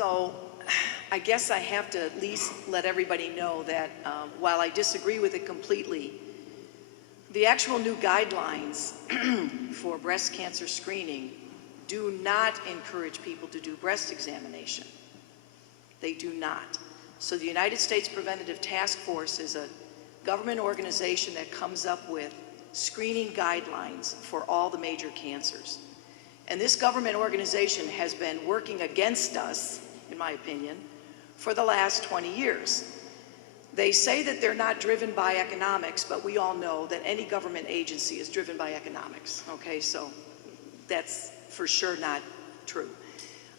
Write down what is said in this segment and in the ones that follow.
So I guess I have to at least let everybody know that while I disagree with it completely, the actual new guidelines for breast cancer screening do not encourage people to do breast examination. They do not. So the United States Preventative Task Force is a government organization that comes up with screening guidelines for all the major cancers. And this government organization has been working against us, in my opinion, for the last 20 years. They say that they're not driven by economics, but we all know that any government agency is driven by economics, okay? So that's for sure not true.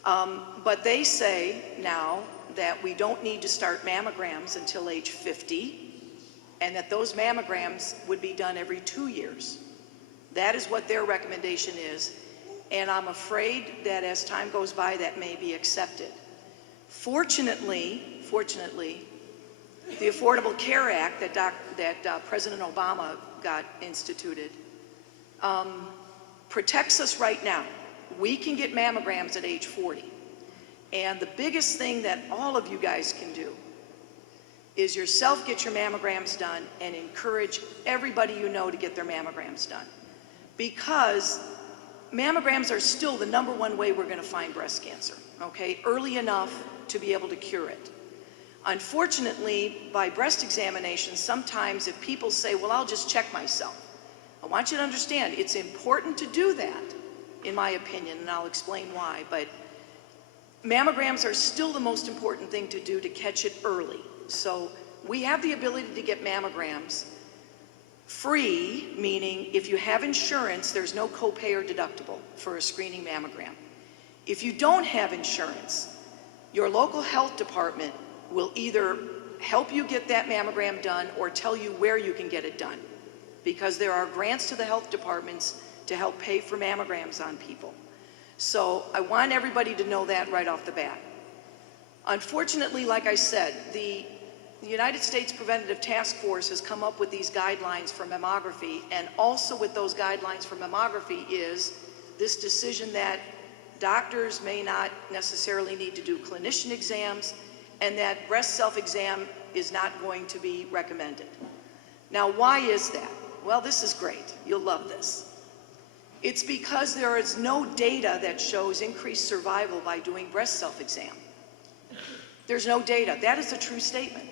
But they say now that we don't need to start mammograms until age 50, and that those mammograms would be done every 2 years. That is what their recommendation is, and I'm afraid that as time goes by, that may be accepted. Fortunately, the Affordable Care Act that President Obama got instituted protects us right now. We can get mammograms at age 40. And the biggest thing that all of you guys can do is yourself get your mammograms done and encourage everybody you know to get their mammograms done. Because mammograms are still the #1 way we're going to find breast cancer, okay? Early enough to be able to cure it. Unfortunately, by breast examination, sometimes if people say, well, I'll just check myself. I want you to understand, it's important to do that, in my opinion, and I'll explain why, but mammograms are still the most important thing to do to catch it early. So we have the ability to get mammograms free, meaning if you have insurance, there's no copay or deductible for a screening mammogram. If you don't have insurance, your local health department will either help you get that mammogram done or tell you where you can get it done, because there are grants to the health departments to help pay for mammograms on people. So I want everybody to know that right off the bat. Unfortunately, like I said, the United States Preventative Task Force has come up with these guidelines for mammography, and also with those guidelines for mammography is this decision that doctors may not necessarily need to do clinician exams, and that breast self-exam is not going to be recommended. Now, why is that? Well, this is great. You'll love this. It's because there is no data that shows increased survival by doing breast self-exam. There's no data. That is a true statement.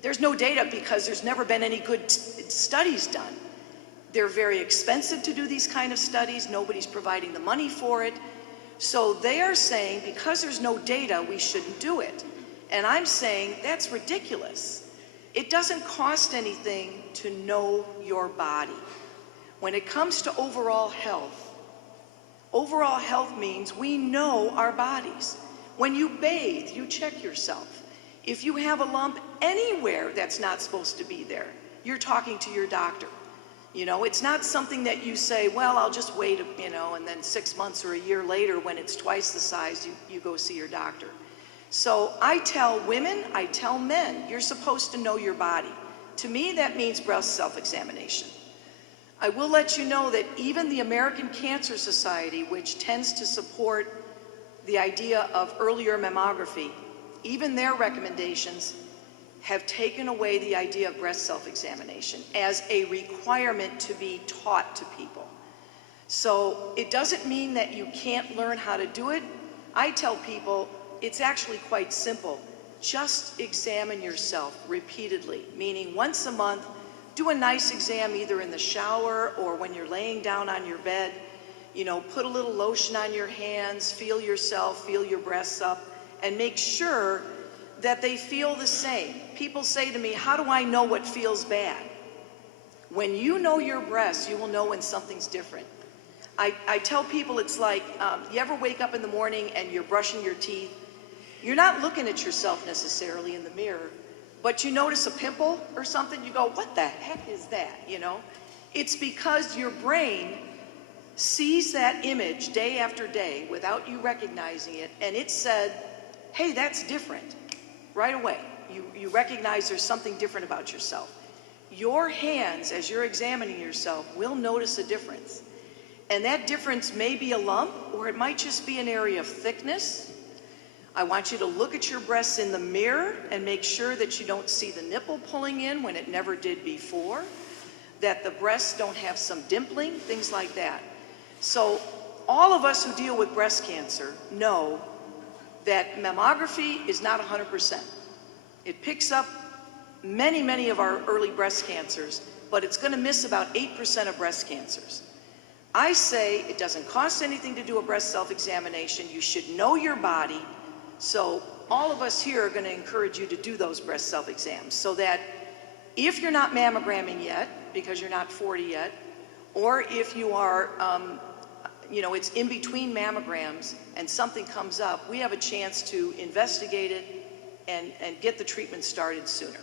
There's no data because there's never been any good studies done. They're very expensive to do these kind of studies. Nobody's providing the money for it. So they are saying because there's no data, we shouldn't do it. And I'm saying that's ridiculous. It doesn't cost anything to know your body. When it comes to overall health means we know our bodies. When you bathe, you check yourself. If you have a lump anywhere that's not supposed to be there, you're talking to your doctor. You know, it's not something that you say, well, I'll just wait, you know, and then 6 months or a year later when it's twice the size, you go see your doctor. So I tell women, I tell men, you're supposed to know your body. To me, that means breast self-examination. I will let you know that even the American Cancer Society, which tends to support the idea of earlier mammography, even their recommendations have taken away the idea of breast self-examination as a requirement to be taught to people. So it doesn't mean that you can't learn how to do it. I tell people it's actually quite simple. Just examine yourself repeatedly, meaning once a month, do a nice exam either in the shower or when you're laying down on your bed. You know, put a little lotion on your hands, feel yourself, feel your breasts up, and make sure that they feel the same. People say to me, how do I know what feels bad? When you know your breasts, you will know when something's different. I tell people it's like, you ever wake up in the morning and you're brushing your teeth? You're not looking at yourself necessarily in the mirror, but you notice a pimple or something, you go, what the heck is that, you know? It's because your brain sees that image day after day without you recognizing it, and it said, hey, that's different, right away. You recognize there's something different about yourself. Your hands, as you're examining yourself, will notice a difference. And that difference may be a lump, or it might just be an area of thickness. I want you to look at your breasts in the mirror and make sure that you don't see the nipple pulling in when it never did before, that the breasts don't have some dimpling, things like that. So all of us who deal with breast cancer know that mammography is not 100%. It picks up many, many of our early breast cancers, but it's going to miss about 8% of breast cancers. I say it doesn't cost anything to do a breast self-examination. You should know your body. So all of us here are going to encourage you to do those breast self-exams so that if you're not mammogramming yet, because you're not 40 yet, or if you are, it's in between mammograms and something comes up, we have a chance to investigate it and get the treatment started sooner.